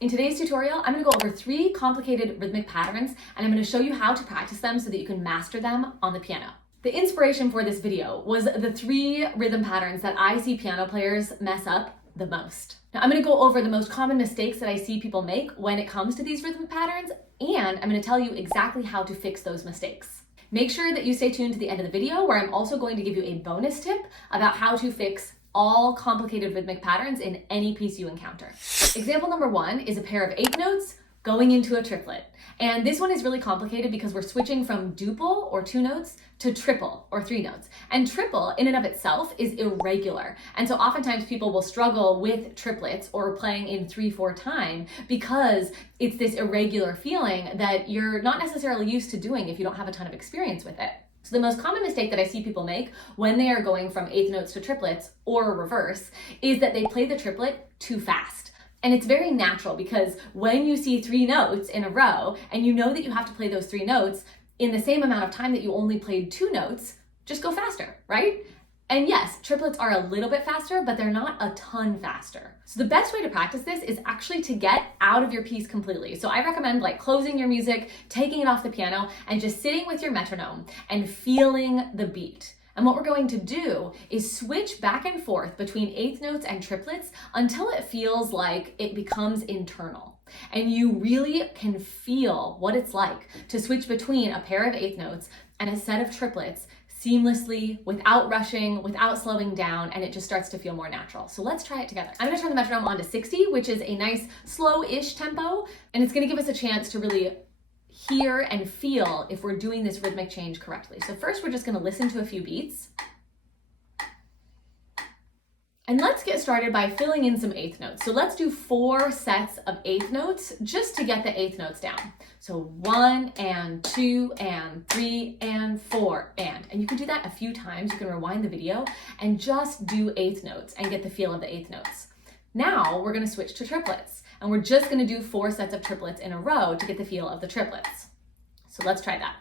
In today's tutorial, I'm going to go over 3 complicated rhythmic patterns, and I'm going to show you how to practice them so that you can master them on the piano. The inspiration for this video was the 3 rhythm patterns that I see piano players mess up the most. Now, I'm going to go over the most common mistakes that I see people make when it comes to these rhythmic patterns, and I'm going to tell you exactly how to fix those mistakes. Make sure that you stay tuned to the end of the video, where I'm also going to give you a bonus tip about how to fix all complicated rhythmic patterns in any piece you encounter. Example number 1 is a pair of 8th notes going into a triplet. And this one is really complicated because we're switching from duple, or 2 notes, to triple, or 3 notes. And triple in and of itself is irregular. And so oftentimes people will struggle with triplets or playing in 3/4 time because it's this irregular feeling that you're not necessarily used to doing if you don't have a ton of experience with it. So the most common mistake that I see people make when they are going from 8th notes to triplets or reverse is that they play the triplet too fast. And it's very natural because when you see 3 notes in a row and you know that you have to play those 3 notes in the same amount of time that you only played 2 notes, just go faster, right? And yes, triplets are a little bit faster, but they're not a ton faster. So the best way to practice this is actually to get out of your piece completely. So I recommend closing your music, taking it off the piano, and just sitting with your metronome and feeling the beat. And what we're going to do is switch back and forth between 8th notes and triplets until it feels like it becomes internal. And you really can feel what it's like to switch between a pair of 8th notes and a set of triplets seamlessly, without rushing, without slowing down, and it just starts to feel more natural. So let's try it together. I'm gonna turn the metronome on to 60, which is a nice slow-ish tempo, and it's gonna give us a chance to really hear and feel if we're doing this rhythmic change correctly. So first, we're just gonna listen to a few beats. And let's get started by filling in some 8th notes. So let's do 4 sets of 8th notes just to get the 8th notes down. So 1 and 2 and 3 and 4 and you can do that a few times. You can rewind the video and just do 8th notes and get the feel of the 8th notes. Now we're gonna switch to triplets, and we're just gonna do 4 sets of triplets in a row to get the feel of the triplets. So let's try that.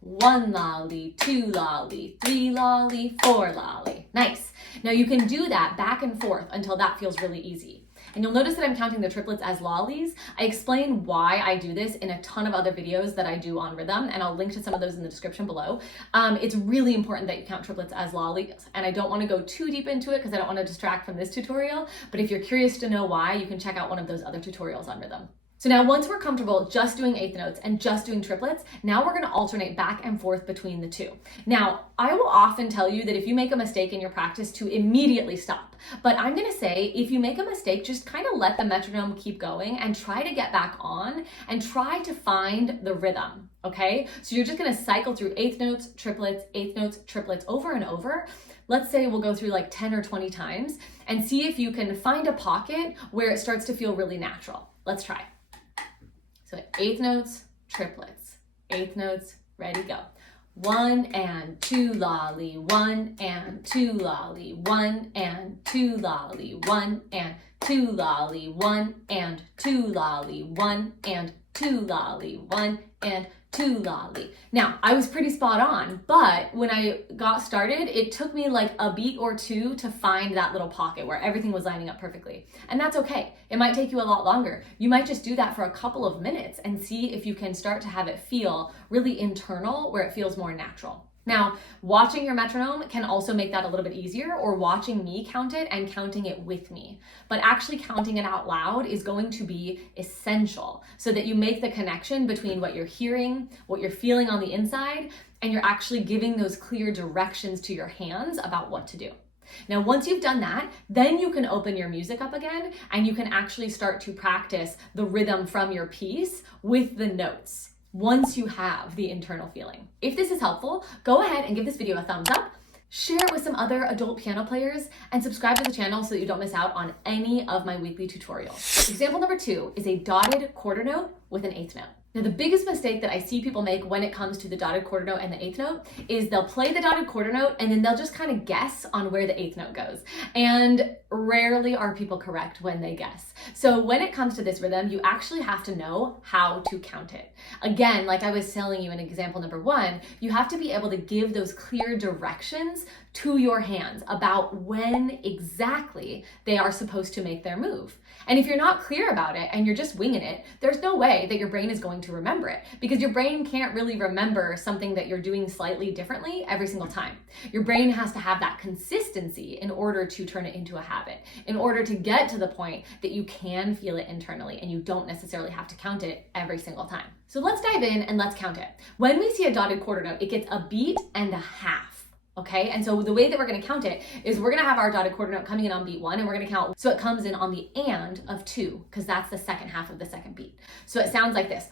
1 lolly, 2 lolly, 3 lolly, 4 lolly. Nice. Now you can do that back and forth until that feels really easy. And you'll notice that I'm counting the triplets as lollies. I explain why I do this in a ton of other videos that I do on rhythm, and I'll link to some of those in the description below. It's really important that you count triplets as lollies, and I don't want to go too deep into it because I don't want to distract from this tutorial, but if you're curious to know why, you can check out one of those other tutorials on rhythm. So now once we're comfortable just doing 8th notes and just doing triplets, now we're gonna alternate back and forth between the 2. Now, I will often tell you that if you make a mistake in your practice to immediately stop. But I'm gonna say, if you make a mistake, just kind of let the metronome keep going and try to get back on and try to find the rhythm, okay? So you're just gonna cycle through 8th notes, triplets, 8th notes, triplets over and over. Let's say we'll go through 10 or 20 times and see if you can find a pocket where it starts to feel really natural. Let's try. So 8th notes, triplets, 8th notes, ready, go. 1 and 2 lolly, 1 and 2 lolly, 1 and 2 lolly, 1 and 2 lolly, 1 and 2 lolly, 1 and 2 lolly, 1 and 2 lolly. Now, I was pretty spot on, but when I got started, it took me a beat or 2 to find that little pocket where everything was lining up perfectly. And that's okay. It might take you a lot longer. You might just do that for a couple of minutes and see if you can start to have it feel really internal, where it feels more natural. Now, watching your metronome can also make that a little bit easier, or watching me count it and counting it with me. But actually counting it out loud is going to be essential so that you make the connection between what you're hearing, what you're feeling on the inside, and you're actually giving those clear directions to your hands about what to do. Now, once you've done that, then you can open your music up again and you can actually start to practice the rhythm from your piece with the notes, once you have the internal feeling. If this is helpful, go ahead and give this video a thumbs up, share it with some other adult piano players, and subscribe to the channel so that you don't miss out on any of my weekly tutorials. Example number 2 is a dotted quarter note with an 8th note. Now, the biggest mistake that I see people make when it comes to the dotted quarter note and the 8th note is they'll play the dotted quarter note and then they'll just kind of guess on where the 8th note goes. And rarely are people correct when they guess. So when it comes to this rhythm, you actually have to know how to count it. Again, like I was telling you in example number 1, you have to be able to give those clear directions to your hands about when exactly they are supposed to make their move. And if you're not clear about it and you're just winging it, there's no way that your brain is going to remember it, because your brain can't really remember something that you're doing slightly differently every single time. Your brain has to have that consistency in order to turn it into a habit, in order to get to the point that you can feel it internally and you don't necessarily have to count it every single time. So let's dive in and let's count it. When we see a dotted quarter note, it gets a beat and a half. Okay, and so the way that we're going to count it is we're going to have our dotted quarter note coming in on beat 1, and we're going to count so it comes in on the and of 2, because that's the second half of the second beat. So it sounds like this: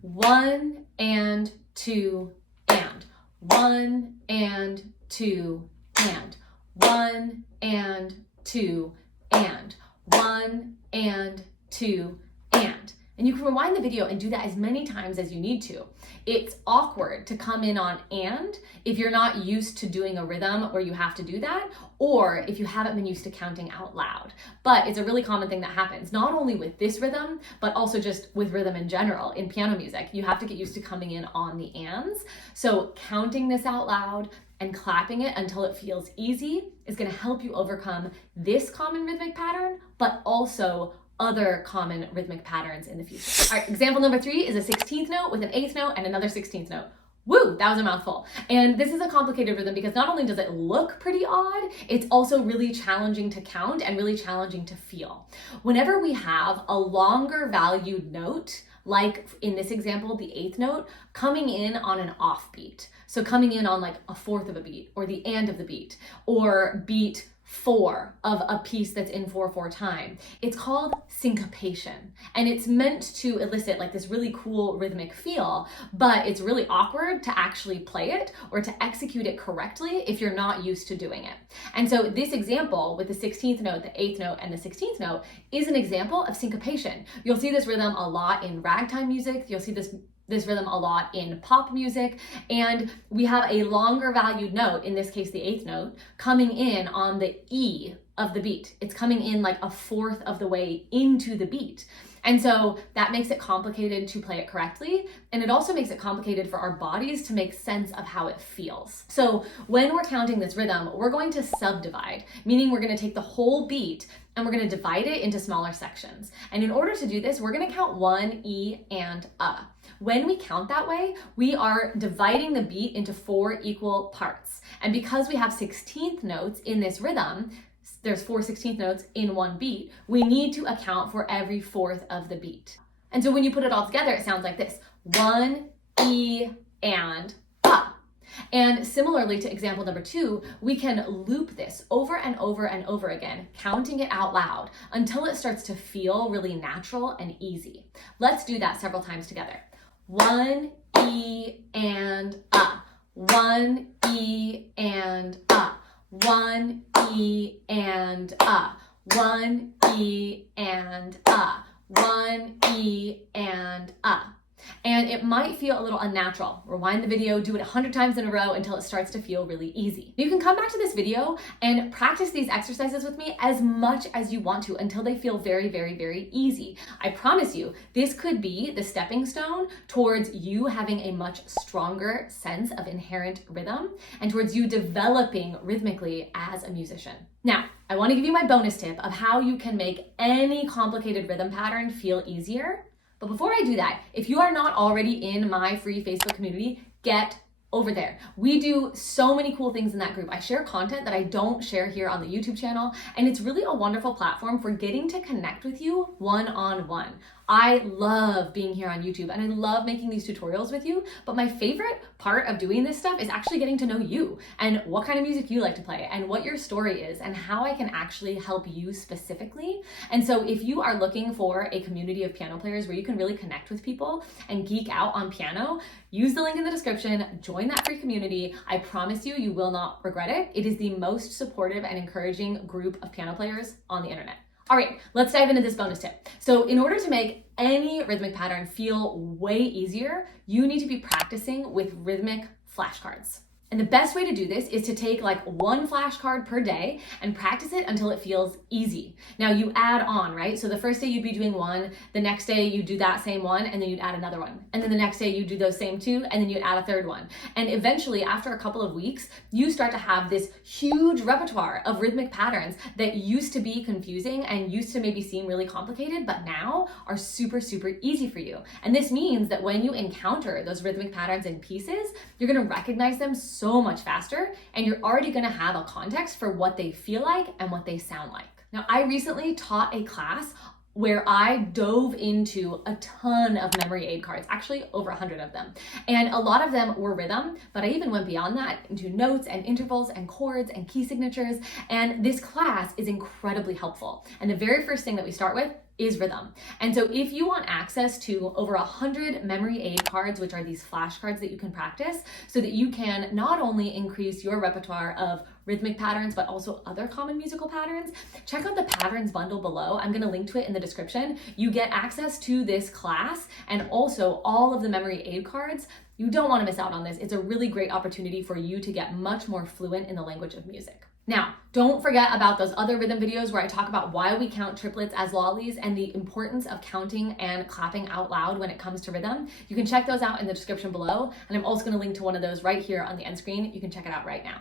1 and 2 and 1 and 2 and 1 and 2 and 1 and 2 and. And you can rewind the video and do that as many times as you need to. It's awkward to come in on and if you're not used to doing a rhythm where you have to do that, or if you haven't been used to counting out loud. But it's a really common thing that happens, not only with this rhythm, but also just with rhythm in general. In piano music, you have to get used to coming in on the ands. So counting this out loud and clapping it until it feels easy is going to help you overcome this common rhythmic pattern, but also other common rhythmic patterns in the future. All right, example number 3 is a 16th note with an 8th note and another 16th note. Woo, that was a mouthful. And this is a complicated rhythm because not only does it look pretty odd, it's also really challenging to count and really challenging to feel. Whenever we have a longer valued note, like in this example, the 8th note, coming in on an off beat. So coming in on like a fourth of a beat, or the and of the beat, or beat 4 of a piece that's in 4/4 time. It's called syncopation, and it's meant to elicit like this really cool rhythmic feel, but it's really awkward to actually play it or to execute it correctly if you're not used to doing it. And so this example with the 16th note, the 8th note, and the 16th note is an example of syncopation. You'll see this rhythm a lot in ragtime music. You'll see this rhythm a lot in pop music, and we have a longer valued note, in this case the 8th note, coming in on the E of the beat. It's coming in like a fourth of the way into the beat. And so that makes it complicated to play it correctly, and it also makes it complicated for our bodies to make sense of how it feels. So when we're counting this rhythm, we're going to subdivide, meaning we're going to take the whole beat and we're going to divide it into smaller sections. And in order to do this, we're going to count 1, E, and A. When we count that way, we are dividing the beat into 4 equal parts. And because we have 16th notes in this rhythm, there's 4 16th notes in one beat, we need to account for every fourth of the beat. And so when you put it all together, it sounds like this: 1, E, and A. And similarly to example number 2, we can loop this over and over and over again, counting it out loud until it starts to feel really natural and easy. Let's do that several times together. 1, E, and A. 1, E, and A. 1, E, and A. 1, E, and A. 1, E, and A. And it might feel a little unnatural. Rewind the video, do it 100 times in a row until it starts to feel really easy. You can come back to this video and practice these exercises with me as much as you want to until they feel very, very, very easy. I promise you, this could be the stepping stone towards you having a much stronger sense of inherent rhythm and towards you developing rhythmically as a musician. Now, I want to give you my bonus tip of how you can make any complicated rhythm pattern feel easier. But before I do that, if you are not already in my free Facebook community, get over there. We do so many cool things in that group. I share content that I don't share here on the YouTube channel, and it's really a wonderful platform for getting to connect with you one-on-one. I love being here on YouTube and I love making these tutorials with you, but my favorite part of doing this stuff is actually getting to know you and what kind of music you like to play and what your story is and how I can actually help you specifically. And so if you are looking for a community of piano players where you can really connect with people and geek out on piano, use the link in the description, join that free community. I promise you, you will not regret it. It is the most supportive and encouraging group of piano players on the internet. All right, let's dive into this bonus tip. So in order to make any rhythmic pattern feel way easier, you need to be practicing with rhythmic flashcards. And the best way to do this is to take like one flashcard per day and practice it until it feels easy. Now you add on, right? So the first day you'd be doing one, the next day you do that same one, and then you'd add another one. And then the next day you do those same two, and then you'd add a third one. And eventually, after a couple of weeks, you start to have this huge repertoire of rhythmic patterns that used to be confusing and used to maybe seem really complicated, but now are super, super easy for you. And this means that when you encounter those rhythmic patterns in pieces, you're gonna recognize them so much faster, and you're already gonna have a context for what they feel like and what they sound like. Now, I recently taught a class where I dove into a ton of memory aid cards, actually over 100 of them. And a lot of them were rhythm, but I even went beyond that into notes and intervals and chords and key signatures. And this class is incredibly helpful. And the very first thing that we start with is rhythm. And so if you want access to over 100 memory aid cards, which are these flashcards that you can practice so that you can not only increase your repertoire of rhythmic patterns, but also other common musical patterns, check out the patterns bundle below. I'm gonna link to it in the description. You get access to this class and also all of the memory aid cards. You don't wanna miss out on this. It's a really great opportunity for you to get much more fluent in the language of music. Now, don't forget about those other rhythm videos where I talk about why we count triplets as lollies and the importance of counting and clapping out loud when it comes to rhythm. You can check those out in the description below, and I'm also gonna link to one of those right here on the end screen. You can check it out right now.